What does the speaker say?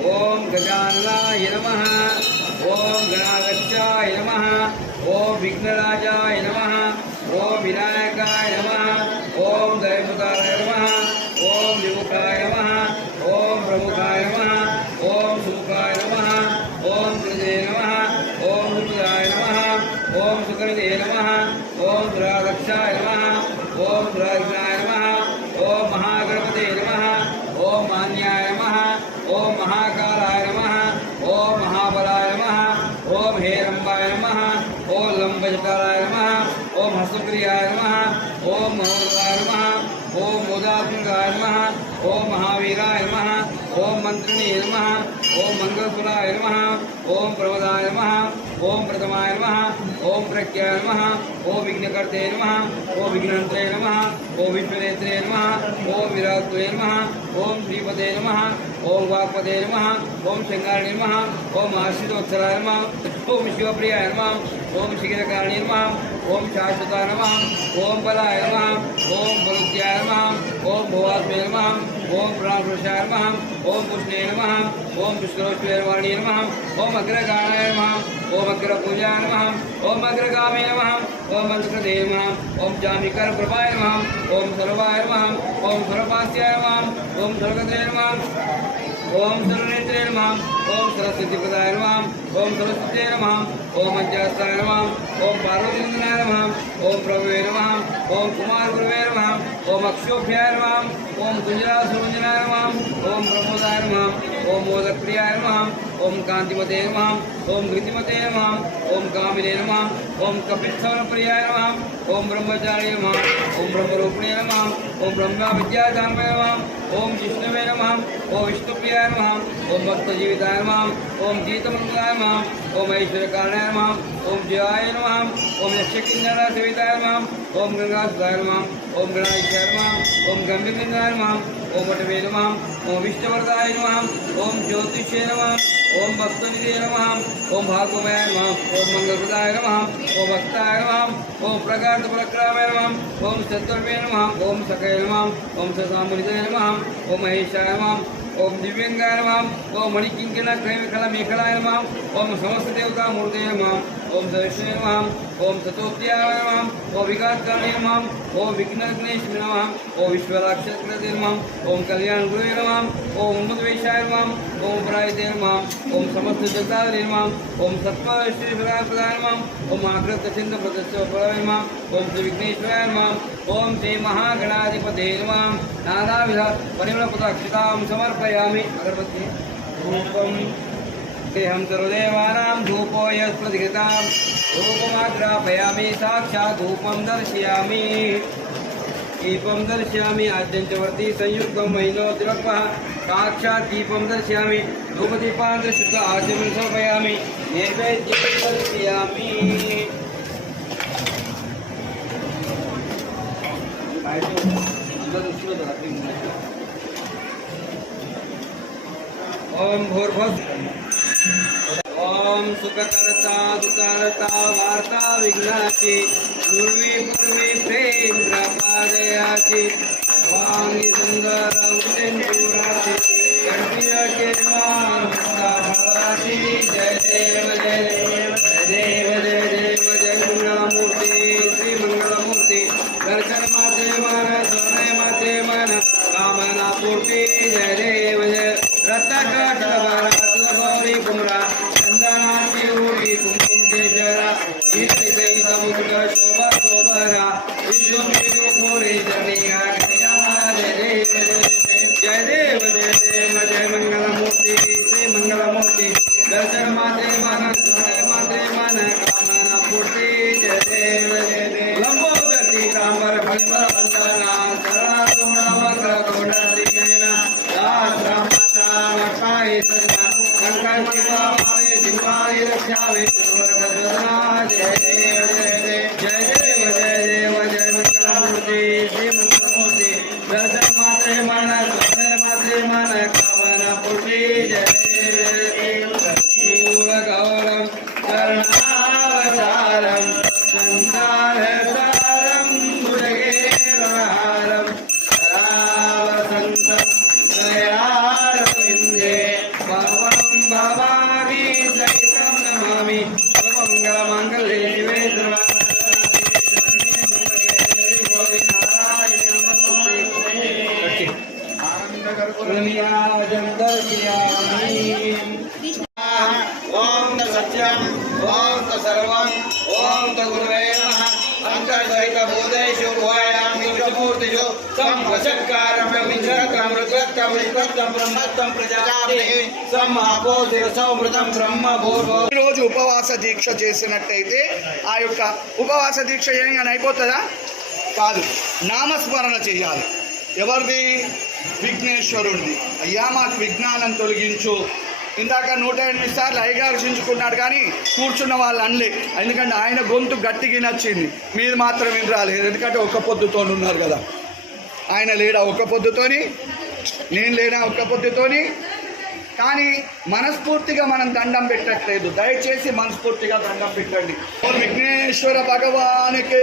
ओम गजाननाय नमः। ओम गणाध्यक्षाय नमः। ओम विघ्नराजाय नमः। ओम विनायकाय नमः। ओम दैवताय नमः। ओम विमुखाय नमः। ओम प्रमुखाय नमः। ओम सुमुखाय नमः। ओम कृते नमः। ओम सुपदाय नमः। ओम सुकृते नमः। ओम सुराध्यक्षाय नमः। ओम सुराधिनाय नमः। ओम महागणपते नमः। ओम मान्याय नमः। ओम महाकालाय नमः। ओम महाबलाय नमः। ओम हेरंबाय नमः। ओम लंबजटालाय नमः। ओम हसुप्रियाय नमः। ओम महोदराय नमः। ओम मोदात्मकाय नमः। ओम महावीराय नमः। ओम मंत्रिणे नमः। ओम मंगलसुराय नमः। ओम प्रमदाय नमः। ओम प्रथमाय नमः। ओम प्रज्ञाय नमः। ओम विघ्नकर्ते नमः। ओम विघ्नहन्त्रे नमः। ओम विश्वनेत्रे नमः। ओम विराट्वे नमः। ओम श्रीपते नमः। ओम वाक्पते नमः। ओम शंगारणे नमः। ओम आश्रितवत्सलाय नमः। ओम शिवप्रियाय नमः। ओम शिखरकारिणे नमः। ओम शाश्वताय नमः। ओम बलाय नमः। ओम बलुद्याय नमः। ओम भवात्मे नमः। ओम प्राणपुरुषाय नमः। ओम पुष्णे नमः। ओम विष्णुश्वेरवाणी नमः। ओम अग्रगाणाय नमः। ओम अग्रपूजाय नमः। ओम अग्रगामे नमः। ओम मंत्रकृते नमः। ओम जामिकर प्रभाय नमः। ओम सर्वाय नमः। ओम सर्वपास्याय नमः। ओम सर्वगते नमः। ओम सर्वनेत्रे नमः। ओम सरस्वतीपदाय नमः। ओम सरस्वती नमः। ओम पंचास्ताय नमः। ओम पार्वतीनंदनाय नमः। ओम प्रभवे नमः। ओम कुमार गुरुवे नमः। ओम अक्षोभ्याय नमः। ओम कुंजरासुरंजनाय नमः। ओम प्रमोदाय नमः। ओम मोदप्रियाय नमः। ओम कांतिमते नमः। ओम धृतिमते नमः। ओम कामिने नमः। ओम कपित्थवनप्रियाय नमः। ओम ब्रह्मचारिणे नमः। ओम ब्रह्मरूपिणे नमः। ओम ब्रह्मा विद्याधामवे नमः। ओम जिष्णवे नमः। ओम विष्णुप्रियाय नमः। ओम भक्तजीविताय नमः। ओम जीतमंगलाय नमः। ओम ऐश्वर्यकारणाय नमः। ओम जयाय नमः। ओम यक्षकिन्नरसेविताय नमः। ओम गंगासुताय नमः। ओम गणाधीशाय नमः। ओम गंभीरलिंगाय नमः। ओम वटवे नमः। ओम विष्णुवरदाय नमः। ओम ज्योतिषे नमः। ओम भक्तनिधे नमः। ओम भागवताय नमः। ओम मंगलप्रदाय नमः। ओम भक्ताय नमः। ओम प्रगाढपराक्रमाय नमः। ओम चतुर्वे नमः। ओम सकय नमः। ओम ससामुनितये नमः। ओम महेशाय नमः। ओम दिव्यंगाय नमः। ओम मणिकिंकिण क्रयविकल मेखलाय नमः। ओम समस्त देवता मूर्तये नमः। ओम सर्वेश्वराय नमः। ओम सतोत्याय नमः। ओम विकासकारणे नमः। ओम विघ्नगणेश नमः। ओम विश्वराक्षसकृते नमः। ओम कल्याण गुरुवे नमः। ओम उन्मत्वेशाय नमः। ओम परायते नमः। ओम समस्त जगदाय नमः। ओम सत्पश्रीश्वराय प्रदाय नमः। ओम आकृत सिंध प्रदर्शय नमः। ओम श्री विघ्नेश्वराय नमः। ओम श्री महागणाधिपते नमः। नानाविध परिमलपदाक्षतां समर्पयामि। अगरबत्ती धूपं तेहं सर्वदेवानां धूपो यत्प्रतिगतां धूपमाग्रापयामि। साक्षात् धूपं दर्शयामि। दीपं दर्शयामि। आद्यंचवर्ती संयुक्तं वैनोतिरक्वः साक्षात् दीपं दर्शयामि। धूपदीपान् शुद्ध आद्यं समर्पयामि। नैवेद्यं दर्शयामि। ओम भूर्भुवः ओम सुखकर्ता दुःखहर्ता वार्ता विघ्नाची पूर्वी पूर्वी प्रेम प्रपादयाची वाणी सुंदर उद्देशुराची गणपतीचे मान भक्ताची जय देव जय देव जय देव जय देव जय मंगलमूर्ती श्री मंगलमूर्ती दर्शन माते मन सोने माते मन कामना पूर्ती जय देव जय रत्नाकट गौरी कुमरा चंदनाची उडी कुमकुम केशरा इति समुद्र शोभा शोभरा विश्वमेव मोरे जनिया जय देव जय देव जय देव जय मंगलमूर्ति श्री मंगलमूर्ति दर्शन मात्रे मन सोने मात्रे मन कामना पूर्ति जय देव जय देव लंबोदरी कांबर फलपर वंदना शरणा गुण वक्र गुण श्रीमेना दास माता संकल्पिताय जिह्वाय रक्षावे सर्वगतवदना जय देव जय देव जय देव जय देव जय मंगलमूर्ति श्री मंगलमूर्ति दर्शन मात्रे मन सोने मात्रे मन कामना पूर्ति जय देव मूल गौरम करुणावतारम संसार सारम भुजगेन्द्रहारम सदा वसंतं दयारविन्दे दर्शयामि। ओम सत्यम ओम सर्वम ओम गुरुवे नमः। अंतर्सहित भूतेषु भूयामि मूर्तिषु संवशकारं विचरतं रुद्रतं विकृतं ब्रह्मत्वं प्रजापति सम्मापोषिरसमृतं ब्रह्म भूर्भुव। రోజు ఉపవాస దీక్ష చేసినట్టయితే ఆ యొక్క ఉపవాస దీక్ష చేయగానే అయిపోతుందా? కాదు, నామస్మరణ చేయాలి. ఎవరిది? విఘ్నేశ్వరుడిది. అయ్యా మాకు విఘ్నాలను తొలగించు. ఇందాక 108 సార్లు అయ్యగార్షించుకున్నాడు కానీ కూర్చున్న వాళ్ళు అనలే, ఎందుకంటే ఆయన గొంతు గట్టిగా నచ్చింది, మీరు మాత్రం ఏం రాలేదు, ఎందుకంటే ఒక్క పొద్దుతో ఉన్నారు కదా. ఆయన లేడా ఒక్క పొద్దుతోని, నేను లేనా ఒక్క పొద్దుతోని. కానీ మనస్ఫూర్తిగా మనం దండం పెట్టట్లేదు. దయచేసి మనస్ఫూర్తిగా దండం పెట్టండి. విఘ్నేశ్వర భగవానికి